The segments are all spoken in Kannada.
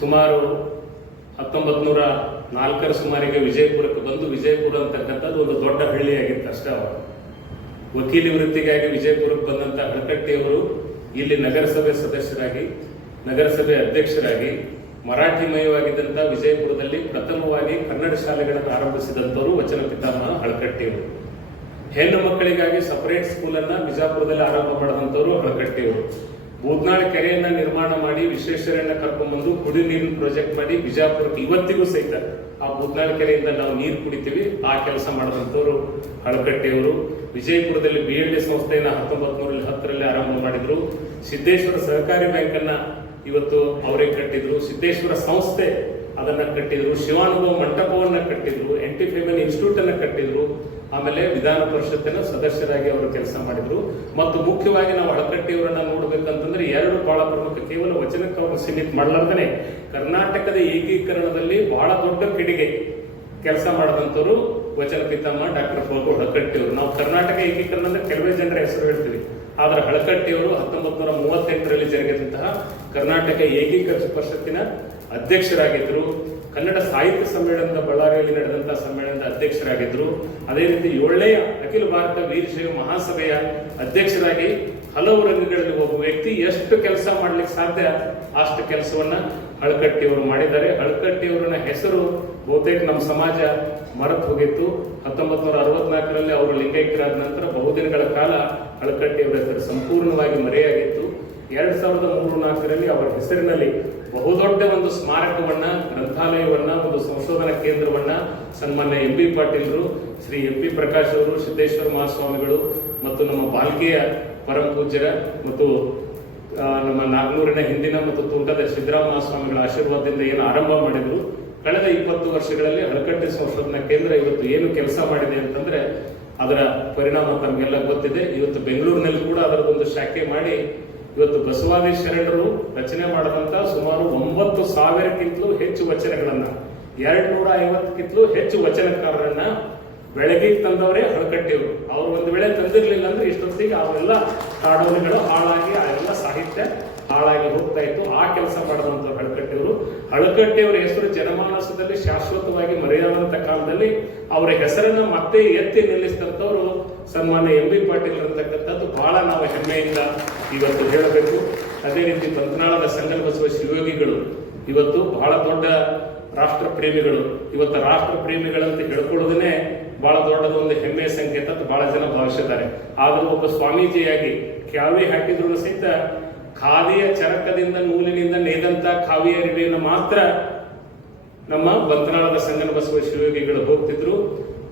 ಸುಮಾರು ಹತ್ತೊಂಬತ್ತು ನೂರ ನಾಲ್ಕರ ಸುಮಾರಿಗೆ ವಿಜಯಪುರಕ್ಕೆ ಬಂದು ವಿಜಯಪುರ ಅಂತಕ್ಕಂಥದ್ದು ಒಂದು ದೊಡ್ಡ ಹಳ್ಳಿಯಾಗಿತ್ತು ಅಷ್ಟೇ ಅವರು ವಕೀಲಿ ವೃತ್ತಿಗಾಗಿ ವಿಜಯಪುರಕ್ಕೆ ಬಂದಂಥ ಹಳಕಟ್ಟಿಯವರು ಇಲ್ಲಿ ನಗರಸಭೆ ಸದಸ್ಯರಾಗಿ, ನಗರಸಭೆ ಅಧ್ಯಕ್ಷರಾಗಿ ಮರಾಠಿಮಯವಾಗಿದ್ದಂಥ ವಿಜಯಪುರದಲ್ಲಿ ಪ್ರಥಮವಾಗಿ ಕನ್ನಡ ಶಾಲೆಗಳನ್ನು ಆರಂಭಿಸಿದಂಥವರು ವಚನ ಪಿತಾಮಹ ಹಳಕಟ್ಟಿಯವರು ಹೆಣ್ಣು ಮಕ್ಕಳಿಗಾಗಿ ಸಪರೇಟ್ ಸ್ಕೂಲನ್ನು ಬಿಜಾಪುರದಲ್ಲಿ ಆರಂಭ ಮಾಡಿದಂಥವರು ಹಳಕಟ್ಟಿಯವರು ಬೂದ್ನಾಳ್ ಕೆರೆಯನ್ನ ನಿರ್ಮಾಣ ಮಾಡಿ ವಿಶ್ವೇಶ್ವರಯ್ಯನ ಕರ್ಕೊಂಡ್ಬಂದು ಕುಡಿ ನೀರಿನ ಪ್ರಾಜೆಕ್ಟ್ ಮಾಡಿ ಬಿಜಾಪುರಕ್ಕೆ ಇವತ್ತಿಗೂ ಸಹಿತ ಆ ಬೋದ್ನಾಳ್ ಕೆರೆಯಿಂದ ನಾವು ನೀರು ಕುಡಿತೀವಿ. ಆ ಕೆಲಸ ಮಾಡಿದಂಥವ್ರು ಹಳಕಟ್ಟಿಯವರು. ವಿಜಯಪುರದಲ್ಲಿ ಬಿ ಎಲ್ ಡಿ ಸಂಸ್ಥೆಯನ್ನ ಹತ್ತೊಂಬತ್ತು ನೂರ ಹತ್ತರಲ್ಲಿ ಆರಂಭ ಮಾಡಿದ್ರು. ಸಿದ್ದೇಶ್ವರ ಸಹಕಾರಿ ಬ್ಯಾಂಕನ್ನ ಇವತ್ತು ಅವರೇ ಕಟ್ಟಿದ್ರು. ಸಿದ್ದೇಶ್ವರ ಸಂಸ್ಥೆ ಅದನ್ನ ಕಟ್ಟಿದ್ರು. ಶಿವಾನುಭವ ಮಂಟಪವನ್ನ ಕಟ್ಟಿದ್ರು. ಎಂಟಿ ಫೇಮನ್ ಇನ್ಸ್ಟಿಟ್ಯೂಟ್ ಅನ್ನ ಕಟ್ಟಿದ್ರು. ಆಮೇಲೆ ವಿಧಾನ ಪರಿಷತ್ತಿನ ಸದಸ್ಯರಾಗಿ ಅವರು ಕೆಲಸ ಮಾಡಿದ್ರು. ಮತ್ತು ಮುಖ್ಯವಾಗಿ ನಾವು ಹಳಕಟ್ಟಿಯವರನ್ನ ನೋಡ್ಬೇಕಂತಂದ್ರೆ ಎರಡು ಬಹಳ ಪ್ರಮುಖ, ಕೇವಲ ವಚನಕ್ಕೆ ಅವರು ಸೀಮಿತ ಮಾಡಲಾರ್ದೇ ಕರ್ನಾಟಕದ ಏಕೀಕರಣದಲ್ಲಿ ಬಹಳ ದೊಡ್ಡ ಕಿಡಿಗೆ ಕೆಲಸ ಮಾಡಿದಂಥವ್ರು ವಚನ ಪಿತಮ್ಮ ಡಾಕ್ಟರ್ ಫೋಟೋ ಹಳಕಟ್ಟಿಯವರು. ನಾವು ಕರ್ನಾಟಕ ಏಕೀಕರಣ ಕೆಲವೇ ಜನರ ಹೆಸರು ಹೇಳ್ತೀವಿ. ಆದ್ರೆ ಹಳಕಟ್ಟಿಯವರು ಹತ್ತೊಂಬತ್ತು ನೂರ ಮೂವತ್ತೆಂಟರಲ್ಲಿ ಜರುಗಿದಂತಹ ಕರ್ನಾಟಕ ಏಕೀಕರಣ ಪರಿಷತ್ತಿನ ಅಧ್ಯಕ್ಷರಾಗಿದ್ದರು ಕನ್ನಡ ಸಾಹಿತ್ಯ ಸಮ್ಮೇಳನದ ಬಳ್ಳಾರಿಯಲ್ಲಿ ನಡೆದಂತಹ ಸಮ್ಮೇಳನದ ಅಧ್ಯಕ್ಷರಾಗಿದ್ದರು ಅದೇ ರೀತಿ ಏಳನೆಯ ಅಖಿಲ ಭಾರತ ವೀರಶೈವ ಮಹಾಸಭೆಯ ಅಧ್ಯಕ್ಷರಾಗಿ ಹಲವು ರಂಗಗಳಲ್ಲಿ ಒಬ್ಬ ವ್ಯಕ್ತಿ ಎಷ್ಟು ಕೆಲಸ ಮಾಡ್ಲಿಕ್ಕೆ ಸಾಧ್ಯ ಅಷ್ಟು ಕೆಲಸವನ್ನ ಹಳಕಟ್ಟಿಯವರು ಮಾಡಿದ್ದಾರೆ. ಹಳಕಟ್ಟಿಯವರನ್ನ ಹೆಸರು ಬಹುತೇಕ ನಮ್ಮ ಸಮಾಜ ಮರೆತು ಹೋಗಿತ್ತು. ಹತ್ತೊಂಬತ್ತು ನೂರ ಅರವತ್ನಾಲ್ಕರಲ್ಲಿ ಅವರು ಲಿಂಗೈಕ್ಯರಾದ ನಂತರ ಬಹುದಿನಗಳ ಕಾಲ ಹಳಕಟ್ಟಿಯವರ ಹೆಸರು ಸಂಪೂರ್ಣವಾಗಿ ಮರೆಯಾಗಿತ್ತು. ಎರಡ್ ಸಾವಿರದ ಮೂರು ನಾಲ್ಕರಲ್ಲಿ ಅವರ ಹೆಸರಿನಲ್ಲಿ ಬಹುದೊಡ್ಡ ಒಂದು ಸ್ಮಾರಕವನ್ನ, ಗ್ರಂಥಾಲಯವನ್ನ, ಒಂದು ಸಂಶೋಧನಾ ಕೇಂದ್ರವನ್ನ ಸನ್ಮಾನ್ಯ ಎಂ ಬಿ ಪಾಟೀಲ್ರು, ಶ್ರೀ ಎಂ ಪಿ ಪ್ರಕಾಶ್ ಅವರು, ಸಿದ್ದೇಶ್ವರ ಮಹಾಸ್ವಾಮಿಗಳು ಮತ್ತು ನಮ್ಮ ಬಾಲ್ಕೆಯ ಪರಮ ಪೂಜ್ಯರ ಮತ್ತು ನಮ್ಮ ನಾಗನೂರಿನ ಹಿಂದಿನ ಮತ್ತು ತುಂಟದ ಸಿದ್ದರಾಮ ಸ್ವಾಮಿಗಳ ಆಶೀರ್ವಾದದಿಂದ ಏನು ಆರಂಭ ಮಾಡಿದ್ರು. ಕಳೆದ ಇಪ್ಪತ್ತು ವರ್ಷಗಳಲ್ಲಿ ಹಳಕಟ್ಟೆ ಸಂಶೋಧನಾ ಕೇಂದ್ರ ಇವತ್ತು ಏನು ಕೆಲಸ ಮಾಡಿದೆ ಅಂತಂದ್ರೆ ಅದರ ಪರಿಣಾಮ ತಮಗೆಲ್ಲ ಗೊತ್ತಿದೆ. ಇವತ್ತು ಬೆಂಗಳೂರಿನಲ್ಲಿ ಕೂಡ ಅದರದೊಂದು ಶಾಖೆ ಮಾಡಿ ಇವತ್ತು ಬಸವಾದಿ ಶರಣರು ರಚನೆ ಮಾಡಿದಂತ ಸುಮಾರು ಒಂಬತ್ತು ಸಾವಿರಕ್ಕಿಂತಲೂ ಹೆಚ್ಚು ವಚನಗಳನ್ನ ಎರಡ್ ನೂರ ಐವತ್ತಕ್ಕಿಂತಲೂ ಹೆಚ್ಚು ವಚನಕಾರರನ್ನ ಬೆಳಗ್ಗೆ ತಂದವರೇ ಹಳಕಟ್ಟಿಯವರು. ಅವ್ರು ಒಂದು ವೇಳೆ ತಂದಿರ್ಲಿಲ್ಲ ಅಂದ್ರೆ ಇಷ್ಟೊತ್ತಿಗೆ ಅವರೆಲ್ಲ ಕಾಡೋನಿಗಳು ಹಾಳಾಗಿ ಸಾಹಿತ್ಯ ಹಾಳಾಗಿ ಹೋಗ್ತಾ ಇತ್ತು. ಆ ಕೆಲಸ ಮಾಡಿದಂತ ಹಳಕಟ್ಟಿಯವರು ಹಳಕಟ್ಟಿಯವರ ಹೆಸರು ಜನಮಾನಸದಲ್ಲಿ ಶಾಶ್ವತವಾಗಿ ಮರೆಯಾದಂತ ಕಾಲದಲ್ಲಿ ಅವರ ಹೆಸರನ್ನ ಮತ್ತೆ ಎತ್ತಿ ನಿಲ್ಲಿಸಿದಂಥವ್ರು ಸನ್ಮಾನ್ಯ ಎಂ ಬಿ ಪಾಟೀಲ್ ಅಂತಕ್ಕಂಥದ್ದು ಬಹಳ ನಾವು ಹೆಮ್ಮೆಯಿಂದ ಇವತ್ತು ಹೇಳಬೇಕು. ಅದೇ ರೀತಿ ಪಂತನಾಳದ ಸಂಘ ಬಸವ ಶಿವಯೋಗಿಗಳು ಇವತ್ತು ಬಹಳ ದೊಡ್ಡ ರಾಷ್ಟ್ರ ಪ್ರೇಮಿಗಳು ಇವತ್ತು ರಾಷ್ಟ್ರ ಪ್ರೇಮಿಗಳಂತ ಹೇಳ್ಕೊಳ್ಳೋದನ್ನೇ ಬಹಳ ದೊಡ್ಡದೊಂದು ಹೆಮ್ಮೆಯ ಸಂಕೇತ ಅಂತ ಬಹಳ ಜನ ಭಾವಿಸಿದ್ದಾರೆ. ಆದರೂ ಒಬ್ಬ ಸ್ವಾಮೀಜಿಯಾಗಿ ಕ್ಯಾವಿ ಹಾಕಿದ್ರು ಸಹಿತ ಖಾದಿಯ ಚರಕದಿಂದ ನೂಲಿನಿಂದ ನೇದಂತ ಖಾವಿಯ ಅರಿವೆಯನ್ನು ಮಾತ್ರ ನಮ್ಮ ಬಂತನಾಳದ ಸಂಗನ ಬಸವ ಶಿವಯೋಗಿಗಳು ಹೋಗ್ತಿದ್ರು.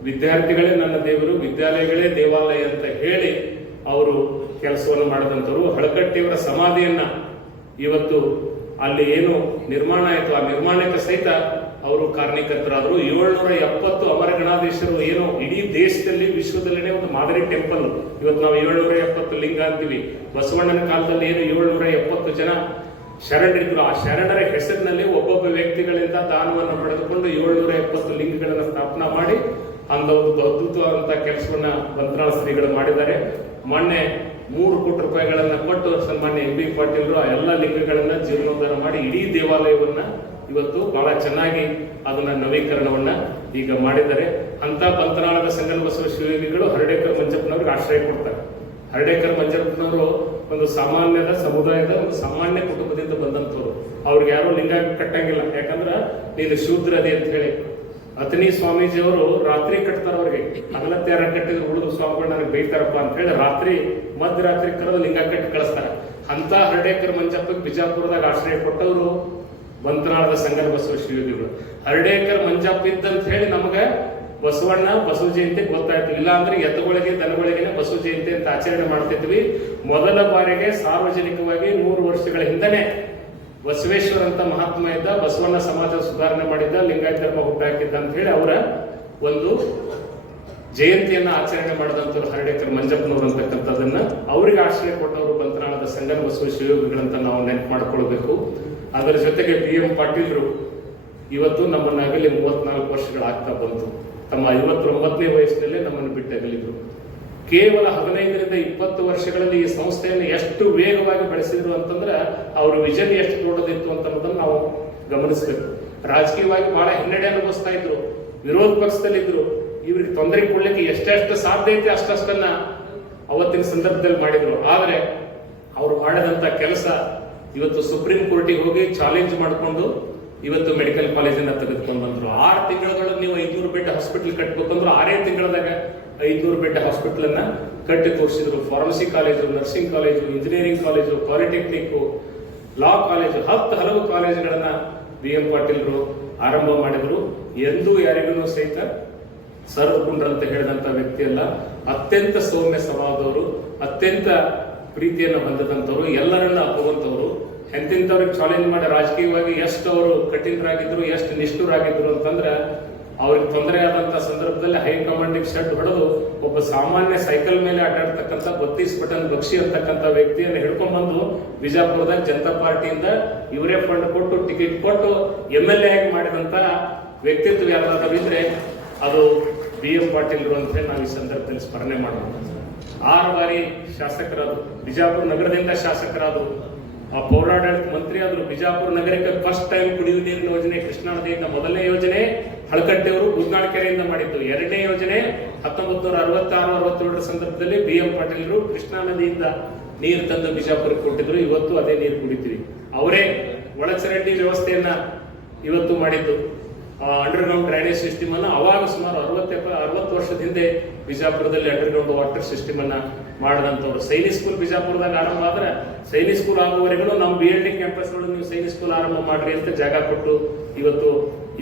ವಿದ್ಯಾರ್ಥಿಗಳೇ ನನ್ನ ದೇವರು, ವಿದ್ಯಾಲಯಗಳೇ ದೇವಾಲಯ ಅಂತ ಹೇಳಿ ಅವರು ಕೆಲಸವನ್ನು ಮಾಡಿದಂಥವ್ರು. ಹಳಕಟ್ಟಿಯವರ ಸಮಾಧಿಯನ್ನ ಇವತ್ತು ಅಲ್ಲಿ ಏನು ನಿರ್ಮಾಣ ಆಯಿತು ಆ ನಿರ್ಮಾಣಕ್ಕೆ ಸಹಿತ ಅವರು ಕಾರಣೀಕರ್ತರಾದರು ಏಳ್ನೂರ ಎಪ್ಪತ್ತು ಅಮರ ಗಣಾಧೀಶರು ಏನು ಇಡೀ ದೇಶದಲ್ಲಿ ವಿಶ್ವದಲ್ಲೇ ಒಂದು ಮಾದರಿ ಟೆಂಪಲ್. ಇವತ್ತು ನಾವು ಏಳ್ನೂರ ಎಪ್ಪತ್ತು ಲಿಂಗ ಅಂತೀವಿ. ಬಸವಣ್ಣನ ಕಾಲದಲ್ಲಿ ಏನು ಏಳ್ನೂರ ಎಪ್ಪತ್ತು ಜನ ಶರಣರಿದ್ರು. ಆ ಶರಣರ ಹೆಸರಿನಲ್ಲಿ ಒಬ್ಬೊಬ್ಬ ವ್ಯಕ್ತಿಗಳಿಂದ ದಾನವನ್ನು ಪಡೆದುಕೊಂಡು ಏಳ್ನೂರ ಎಪ್ಪತ್ತು ಲಿಂಗಗಳನ್ನು ಸ್ಥಾಪನಾ ಮಾಡಿ ಅಂತ ಒಂದು ಅದ್ಭುತವಾದಂತಹ ಕೆಲಸವನ್ನ ಬಂತ್ರಾಳ ಶ್ರೀಗಳು ಮಾಡಿದ್ದಾರೆ. ಮೊನ್ನೆ ಮೂರು ಕೋಟಿ ರೂಪಾಯಿಗಳನ್ನ ಕೊಟ್ಟು ಸನ್ಮಾನ್ಯ ಎಂ ಬಿ ಪಾಟೀಲ್ರು ಆ ಎಲ್ಲ ಲಿಂಗಗಳನ್ನ ಜೀರ್ಣೋದ್ಧಾರ ಮಾಡಿ ಇಡೀ ದೇವಾಲಯವನ್ನ ಇವತ್ತು ಬಹಳ ಚೆನ್ನಾಗಿ ಅದನ್ನ ನವೀಕರಣವನ್ನ ಈಗ ಮಾಡಿದ್ದಾರೆ. ಅಂತ ಪಂತನಾಳದ ಸಂಗನ ಬಸವ ಶಿವಯೋಗಿಗಳು ಹರಡೇಕರ್ ಮಂಜಪ್ಪನವ್ರಿಗೆ ಆಶ್ರಯ ಕೊಡ್ತಾರೆ. ಹರಡೇಕರ್ ಮಂಜಪ್ಪನವರು ಒಂದು ಸಾಮಾನ್ಯದ ಸಮುದಾಯದ ಒಂದು ಸಾಮಾನ್ಯ ಕುಟುಂಬದಿಂದ ಬಂದಂತವ್ರು ಅವ್ರಿಗೆ ಯಾರು ಲಿಂಗ ಕಟ್ಟಂಗಿಲ್ಲ. ಯಾಕಂದ್ರ ನೀನು ಶೂದ್ರದಿ ಅಂತ ಹೇಳಿ. ಅತನಿ ಸ್ವಾಮೀಜಿ ಅವರು ರಾತ್ರಿ ಕಟ್ತಾರ ಅವ್ರಿಗೆ. ಹಗಲತ್ಯಾರ ಕಟ್ಟಿದ್ರು ಉಳಿದು ಸ್ವಾಮಿಗಳು ನನಗೆ ಬೈತಾರಪ್ಪ ಅಂತ ಹೇಳಿ ರಾತ್ರಿ ಮಧ್ಯರಾತ್ರಿ ಕರೆದು ಲಿಂಗ ಕಟ್ಟಿ ಕಳಿಸ್ತಾರೆ. ಅಂತ ಹರಡೇಕರ್ ಮಂಜಪ್ಪ ಬಿಜಾಪುರದಾಗ ಆಶ್ರಯ ಕೊಟ್ಟವರು ಬಂತನಾಳದ ಸಂಗನ ಬಸವ ಶಿವಯೋಗಿಗಳು ಹರಡೇಕರ್ ಮಂಜಪ್ಪ ಇದ್ದಂತ ಹೇಳಿ ನಮಗೆ ಬಸವಣ್ಣ ಬಸವ ಜಯಂತಿ ಗೊತ್ತಾಯ್ತು ಇಲ್ಲ ಅಂದ್ರೆ ಎತ್ತುಗಳಿಗೆ, ದನಗಳಿಗೆ ಬಸವ ಜಯಂತಿ ಅಂತ ಆಚರಣೆ ಮಾಡ್ತಿದ್ವಿ. ಮೊದಲ ಬಾರಿಗೆ ಸಾರ್ವಜನಿಕವಾಗಿ ನೂರು ವರ್ಷಗಳ ಹಿಂದನೆ ಬಸವೇಶ್ವರ ಅಂತ ಮಹಾತ್ಮ ಇದ್ದ ಬಸವಣ್ಣ ಸಮಾಜ ಸುಧಾರಣೆ ಮಾಡಿದ್ದ ಲಿಂಗಾಯತ ಧರ್ಮ ಹುಟ್ಟಾಕಿದ್ದ ಅಂತ ಹೇಳಿ ಅವರ ಒಂದು ಜಯಂತಿಯನ್ನ ಆಚರಣೆ ಮಾಡಿದಂತ ಹರಡೇಕರ್ ಮಂಜಪ್ಪನವರು ಅಂತಕ್ಕಂಥದ್ದನ್ನ ಅವರಿಗೆ ಆಶ್ರಯ ಕೊಟ್ಟವರು ಬಂತನಾಳದ ಸಂಘನ ಬಸವ ಶಿವಯೋಗಿಗಳಂತ ನಾವು ನೆನಪು ಮಾಡ್ಕೊಳ್ಬೇಕು. ಅದರ ಜೊತೆಗೆ ಬಿ ಎಂ ಪಾಟೀಲ್ರು ಇವತ್ತು ನಮ್ಮನ್ನು ಅಗಲಿ ಮೂವತ್ನಾಲ್ಕು ವರ್ಷಗಳಾಗ್ತಾ ಬಂತು. ತಮ್ಮ ಐವತ್ತೊಂಬತ್ತನೇ ವಯಸ್ಸಿನಲ್ಲೇ ನಮ್ಮನ್ನು ಬಿಟ್ಟು ಅಗಲಿದ್ರು. ಕೇವಲ ಹದಿನೈದರಿಂದ ಇಪ್ಪತ್ತು ವರ್ಷಗಳಲ್ಲಿ ಈ ಸಂಸ್ಥೆಯನ್ನು ಎಷ್ಟು ವೇಗವಾಗಿ ಬೆಳೆಸಿದ್ರು ಅಂತಂದ್ರೆ ಅವ್ರ ವಿಷನ್ ಎಷ್ಟು ದೊಡ್ಡದಿತ್ತು ಅನ್ನೋದನ್ನು ನಾವು ಗಮನಿಸಬೇಕು. ರಾಜಕೀಯವಾಗಿ ಬಹಳ ಹಿನ್ನಡೆ ಅನುಭವಿಸ್ತಾ ಇದ್ರು. ವಿರೋಧ ಪಕ್ಷದಲ್ಲಿದ್ರು. ಇವ್ರಿಗೆ ತೊಂದರೆ ಕೊಡ್ಲಿಕ್ಕೆ ಎಷ್ಟೆಷ್ಟು ಸಾಧ್ಯ ಐತೆ ಅಷ್ಟಷ್ಟನ್ನ ಅವತ್ತಿನ ಸಂದರ್ಭದಲ್ಲಿ ಮಾಡಿದ್ರು. ಆದರೆ ಅವ್ರು ಮಾಡಿದಂತ ಕೆಲಸ ಇವತ್ತು ಸುಪ್ರೀಂ ಕೋರ್ಟಿಗೆ ಹೋಗಿ ಚಾಲೆಂಜ್ ಮಾಡಿಕೊಂಡು ಇವತ್ತು ಮೆಡಿಕಲ್ ಕಾಲೇಜನ್ನ ತೆಗೆದುಕೊಂಡು ಬಂದ್ರು. ಆರು ತಿಂಗಳದೊಳಗೆ ನೀವು ಐದ್ನೂರು ಬೆಡ್ ಹಾಸ್ಪಿಟಲ್ ಕಟ್ಬೇಕಂದ್ರೆ ಆರೇ ತಿಂಗಳದಾಗ ಐದ್ನೂರು ಬೆಡ್ ಹಾಸ್ಪಿಟಲ್ ಅನ್ನ ಕಟ್ಟಿ ತೋರಿಸಿದ್ರು. Pharmacy college nursing college engineering college polytechnic law college ಹತ್ತು ಹಲವು ಕಾಲೇಜುಗಳನ್ನ ಬಿ ಎಂ ಪಾಟೀಲ್ರು ಆರಂಭ ಮಾಡಿದ್ರು. ಎಂದೂ ಯಾರಿಗೂ ಸಹಿತ ಸರದ್ಗುಂಡ್ರ ಅಂತ ಹೇಳಿದಂತ ವ್ಯಕ್ತಿ ಅಲ್ಲ ಅತ್ಯಂತ ಸೌಮ್ಯ ಸ್ವಭಾವದವರು, ಅತ್ಯಂತ ಪ್ರೀತಿಯನ್ನು ಹೊಂದಿದಂಥವ್ರು, ಎಲ್ಲರನ್ನ ಅಪ್ಪುವಂತವ್ರು ಎಂತಿಂತವ್ರಿಗೆ ಚಾಲೆಂಜ್ ಮಾಡಿ ರಾಜಕೀಯವಾಗಿ ಎಷ್ಟು ಅವರು ಕಠಿಣರಾಗಿದ್ರು, ಎಷ್ಟು ನಿಷ್ಠುರಾಗಿದ್ರು ಅಂತಂದ್ರೆ, ಅವ್ರಿಗೆ ತೊಂದರೆ ಆದಂಥ ಸಂದರ್ಭದಲ್ಲಿ ಹೈಕಮಾಂಡಿಗೆ ಶೆಡ್ ಹೊಡೆದು ಒಬ್ಬ ಸಾಮಾನ್ಯ ಸೈಕಲ್ ಮೇಲೆ ಆಟಾಡ್ತಕ್ಕಂಥ ಬತ್ತೀಸ್ ಪಟನ್ ಬಕ್ಷಿ ಅಂತಕ್ಕಂಥ ವ್ಯಕ್ತಿಯನ್ನು ಹಿಡ್ಕೊಂಡ್ ಬಂದು ಬಿಜಾಪುರದಾಗ ಜನತಾ ಪಾರ್ಟಿಯಿಂದ ಇವರೇ ಫಂಡ್ ಕೊಟ್ಟು ಟಿಕೆಟ್ ಕೊಟ್ಟು ಎಂ ಎಲ್ ಎ ಆಗಿ ಮಾಡಿದಂತ ವ್ಯಕ್ತಿತ್ವ ಯಾರಾದ್ರೂ ಇದ್ರೆ ಅದು ಬಿ ಎಂ ಪಾಟೀಲ್ರು ಅಂತ ಹೇಳಿ ನಾವು ಈ ಸಂದರ್ಭದಲ್ಲಿ ಸ್ಮರಣೆ ಮಾಡೋಣ. ಆರು ಬಾರಿ ಶಾಸಕರಾದ್ರು. ಬಿಜಾಪುರ ನಗರದಿಂದ ಶಾಸಕರಾದ್ರು. ಆ ಪೌರಾಡಳಿತ ಮಂತ್ರಿ ಆದ್ರು ಬಿಜಾಪುರ ನಗರಕ್ಕೆ ಫಸ್ಟ್ ಟೈಮ್ ಕುಡಿಯುವ ನೀರಿನ ಯೋಜನೆ, ಕೃಷ್ಣಾ ನದಿಯಿಂದ ಮೊದಲನೇ ಯೋಜನೆ, ಹಳಕಟ್ಟೆಯವರು ಬುದ್ನಾಳ್ ಕೆರೆಯಿಂದ ಮಾಡಿದ್ದು. ಎರಡನೇ ಯೋಜನೆ ಹತ್ತೊಂಬತ್ತು ನೂರ ಅರವತ್ತಾರು ಅರವತ್ತೇಳರ ಸಂದರ್ಭದಲ್ಲಿ ಬಿ ಎಂ ಪಾಟೀಲ್ರು ಕೃಷ್ಣಾ ನದಿಯಿಂದ ನೀರು ತಂದು ಬಿಜಾಪುರಕ್ಕೆ ಕೊಟ್ಟಿದ್ರು. ಇವತ್ತು ಅದೇ ನೀರು ಕುಡಿತೀವಿ. ಅವರೇ ಒಳಚರಂಡಿ ವ್ಯವಸ್ಥೆಯನ್ನ ಇವತ್ತು ಮಾಡಿದ್ದು. ಅಂಡರ್ಗ್ರೌಂಡ್ ಡ್ರೈನೇಜ್ ಸಿಸ್ಟಮ್ ಅನ್ನು ಅವಾಗ ಸುಮಾರು ಅರವತ್ತ ಅರವತ್ತು ವರ್ಷದ ಹಿಂದೆ ಬಿಜಾಪುರದಲ್ಲಿ ಅಂಡರ್ಗ್ರೌಂಡ್ ವಾಟರ್ ಸಿಸ್ಟಮ್ ಅನ್ನ ಮಾಡಿದಂತವ್ರು ಸೈನಿಕ್ ಸ್ಕೂಲ್ ಬಿಜಾಪುರದಾಗ ಆರಂಭ ಆದ್ರೆ ಸೈನಿಕ್ ಸ್ಕೂಲ್ ಆಗುವವರೆಗೂ ನಮ್ಮ ಬಿ ಎಲ್ ಡಿ ಕ್ಯಾಂಪಸ್ ನೀವು ಸೈನಿಕ್ ಸ್ಕೂಲ್ ಆರಂಭ ಮಾಡ್ರಿ ಅಂತ ಜಾಗ ಕೊಟ್ಟು ಇವತ್ತು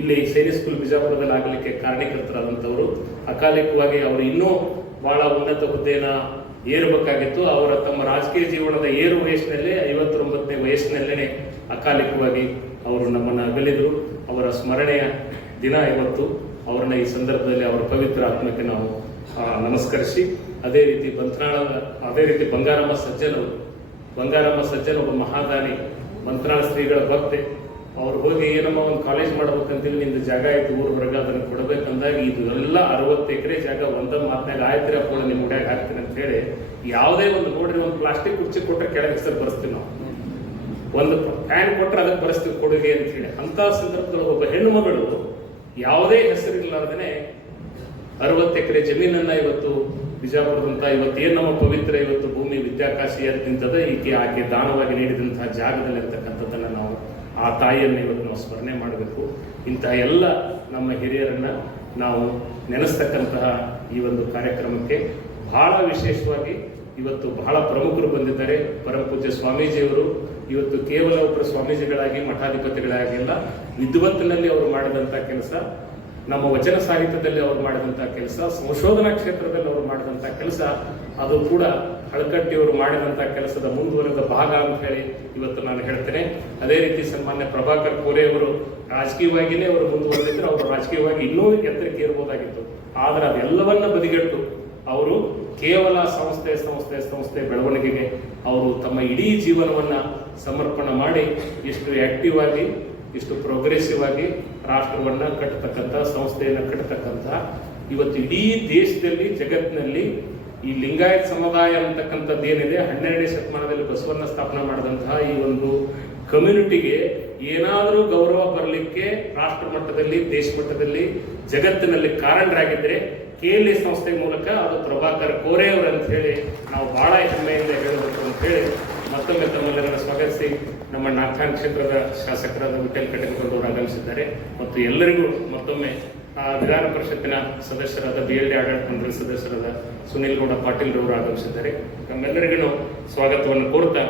ಇಲ್ಲಿ ಸೈನಿಕ್ ಸ್ಕೂಲ್ ಬಿಜಾಪುರದಲ್ಲಿ ಆಗಲಿಕ್ಕೆ ಕಾರಣೀಕರ್ತರಾದಂಥವ್ರು ಅಕಾಲಿಕವಾಗಿ ಅವರು ಇನ್ನೂ ಬಹಳ ಉನ್ನತ ಹುದ್ದೆಯನ್ನ ಏರಬೇಕಾಗಿತ್ತು. ಅವರ ತಮ್ಮ ರಾಜಕೀಯ ಜೀವನದ ಏರು ವಯಸ್ಸಿನಲ್ಲೇ, ಐವತ್ತೊಂಬತ್ತನೇ ವಯಸ್ಸಿನಲ್ಲೇ ಅಕಾಲಿಕವಾಗಿ ಅವರು ನಮ್ಮನ್ನು ಅಗಲಿದ್ರು. ಅವರ ಸ್ಮರಣೆಯ ದಿನ ಇವತ್ತು. ಅವರನ್ನ ಈ ಸಂದರ್ಭದಲ್ಲಿ ಅವರ ಪವಿತ್ರ ಆತ್ಮಕ್ಕೆ ನಾವು ನಮಸ್ಕರಿಸಿ. ಅದೇ ರೀತಿ ಮಂತ್ರಾಳ, ಅದೇ ರೀತಿ ಬಂಗಾರಮ್ಮ ಸಜ್ಜನವರು ಬಂಗಾರಮ್ಮ ಸಜ್ಜನ ಒಬ್ಬ ಮಹಾದಾನಿ, ಮಂತ್ರಾಳ ಶ್ರೀಗಳ ಭಕ್ತೆ. ಅವ್ರು ಹೋಗಿ, ಏನಮ್ಮ ಒಂದು ಕಾಲೇಜ್ ಮಾಡ್ಬೇಕಂತೇಳಿ ನಿಮ್ದು ಜಾಗ ಆಯ್ತು ಊರು ಅದನ್ನು ಕೊಡಬೇಕಂದಾಗ ಇದು ಎಲ್ಲ ಅರವತ್ತು ಎಕರೆ ಜಾಗ ಒಂದೊಂದು ಮಾತನಾಗ ಆಯ್ತಿರ ಕೂಡ ನಿಮ್ಮ ಹುಡುಗ ಹಾಕ್ತೀನಿ ಅಂತ ಹೇಳಿ, ಯಾವುದೇ ಒಂದು ನೋಡ್ರಿ, ಒಂದು ಪ್ಲಾಸ್ಟಿಕ್ ಕುರ್ಚಿ ಕೊಟ್ಟರೆ ಕೆಳಗೆ ಸರ್, ಬರ್ಸ್ತೀವಿ ನಾವು. ಒಂದು ಫ್ಯಾನ್ ಕೊಟ್ಟರೆ ಅದಕ್ಕೆ ಪರಿಸ್ಥಿತಿ ಕೊಡುಗೆ ಅಂತ ಹೇಳಿ. ಅಂತ ಸಂದರ್ಭದಲ್ಲಿ ಒಬ್ಬ ಹೆಣ್ಣು ಮಗಳು ಯಾವುದೇ ಹೆಸರಿಲ್ಲಾರ್ದೇನೆ ಅರವತ್ತು ಎಕರೆ ಜಮೀನನ್ನ ಇವತ್ತು ಬಿಜಾಪುರದಂತ ಇವತ್ತು ಏನ್ ನಮ್ಮ ಪವಿತ್ರ ಇವತ್ತು ಭೂಮಿ ವಿದ್ಯಾಕಾಶಿ ಅಂತ ನಿಂತದ, ಈಕೆ ಆಕೆ ದಾನವಾಗಿ ನೀಡಿದಂತಹ ಜಾಗದಲ್ಲಿ ಇರ್ತಕ್ಕಂಥದ್ದನ್ನ ನಾವು ಆ ತಾಯಿಯನ್ನು ಇವತ್ತು ನಾವು ಸ್ಮರಣೆ ಮಾಡಬೇಕು. ಇಂತಹ ಎಲ್ಲ ನಮ್ಮ ಹಿರಿಯರನ್ನ ನಾವು ನೆನೆಸ್ತಕ್ಕಂತಹ ಈ ಒಂದು ಕಾರ್ಯಕ್ರಮಕ್ಕೆ ಬಹಳ ವಿಶೇಷವಾಗಿ ಇವತ್ತು ಬಹಳ ಪ್ರಮುಖರು ಬಂದಿದ್ದಾರೆ. ಪರಮ ಪೂಜ್ಯ ಸ್ವಾಮೀಜಿಯವರು ಇವತ್ತು ಕೇವಲ ಒಬ್ಬರು ಸ್ವಾಮೀಜಿಗಳಾಗಿ, ಮಠಾಧಿಪತಿಗಳಾಗಿಲ್ಲ ವಿದ್ವತ್ತಿನಲ್ಲಿ ಅವರು ಮಾಡಿದಂತ ಕೆಲಸ, ನಮ್ಮ ವಚನ ಸಾಹಿತ್ಯದಲ್ಲಿ ಅವರು ಮಾಡಿದಂಥ ಕೆಲಸ, ಸಂಶೋಧನಾ ಕ್ಷೇತ್ರದಲ್ಲಿ ಅವರು ಮಾಡಿದಂಥ ಕೆಲಸ, ಅದು ಕೂಡ ಹಳಕಟ್ಟಿಯವರು ಮಾಡಿದಂಥ ಕೆಲಸದ ಮುಂದುವರೆದ ಭಾಗ ಅಂತ ಹೇಳಿ ಇವತ್ತು ನಾನು ಹೇಳ್ತೇನೆ. ಅದೇ ರೀತಿ ಸನ್ಮಾನ್ಯ ಪ್ರಭಾಕರ್ ಕೋರೆ ಅವರು ರಾಜಕೀಯವಾಗಿಯೇ ಅವರು ಮುಂದುವರೆದಿದ್ದರೆ ಅವರು ರಾಜಕೀಯವಾಗಿ ಇನ್ನೂ ಎತ್ತರಕ್ಕೆ ಇರಬಹುದಾಗಿತ್ತು ಆದ್ರೆ ಅದೆಲ್ಲವನ್ನ ಬದಿಗಟ್ಟು ಅವರು ಕೇವಲ ಸಂಸ್ಥೆ ಸಂಸ್ಥೆ ಸಂಸ್ಥೆ ಬೆಳವಣಿಗೆಗೆ ಅವರು ತಮ್ಮ ಇಡೀ ಜೀವನವನ್ನ ಸಮರ್ಪಣೆ ಮಾಡಿ ಇಷ್ಟು ಆಕ್ಟಿವ್ ಆಗಿ, ಇಷ್ಟು ಪ್ರೋಗ್ರೆಸಿವ್ ಆಗಿ ರಾಷ್ಟ್ರವನ್ನ ಕಟ್ಟತಕ್ಕಂಥ, ಸಂಸ್ಥೆಯನ್ನ ಕಟ್ಟತಕ್ಕಂಥ ಇವತ್ತು ಇಡೀ ದೇಶದಲ್ಲಿ, ಜಗತ್ತಿನಲ್ಲಿ ಈ ಲಿಂಗಾಯತ್ ಸಮುದಾಯ ಅಂತಕ್ಕಂಥದ್ದು ಏನಿದೆ, ಹನ್ನೆರಡನೇ ಶತಮಾನದಲ್ಲಿ ಬಸವನ್ನ ಸ್ಥಾಪನೆ ಮಾಡಿದಂತಹ ಈ ಒಂದು ಕಮ್ಯುನಿಟಿಗೆ ಏನಾದರೂ ಗೌರವ ಬರಲಿಕ್ಕೆ ರಾಷ್ಟ್ರ ಮಟ್ಟದಲ್ಲಿ, ದೇಶ ಮಟ್ಟದಲ್ಲಿ ಜಗತ್ತಿನಲ್ಲಿ ಕಾರಣರಾಗಿದ್ರೆ ಕೆಎಲ್ಇ ಸಂಸ್ಥೆ ಮೂಲಕ ಅದು ಪ್ರಭಾಕರ್ ಕೋರೆ ಅಂತ ಹೇಳಿ ನಾವು ಬಹಳ ಹೆಮ್ಮೆಯಿಂದ ಹೇಳಬೇಕು ಅಂತ ಹೇಳಿ ಮತ್ತೊಮ್ಮೆ ತಮ್ಮೆಲ್ಲರನ್ನ ಸ್ವಾಗತಿಸಿ. ನಮ್ಮ ನಾಥಾನ್ ಕ್ಷೇತ್ರದ ಶಾಸಕರಾದ ವಿಠಲ್ ಅವರು ಆಗಮಿಸಿದ್ದಾರೆ. ಮತ್ತು ಎಲ್ಲರಿಗೂ ಮತ್ತೊಮ್ಮೆ ಆ ವಿಧಾನ ಪರಿಷತ್ತಿನ ಸದಸ್ಯರಾದ ಬಿ ಎಲ್ ಡಿ ಆಡಳಿತ ಮಂಡಳಿ ಸದಸ್ಯರಾದ ಸುನಿಲ್ ಗೌಡ ಪಾಟೀಲ್ ರವರು ಆಗಮಿಸಿದ್ದಾರೆ. ತಮ್ಮೆಲ್ಲರಿಗೂ ಸ್ವಾಗತವನ್ನು ಕೋರುತ್ತಾ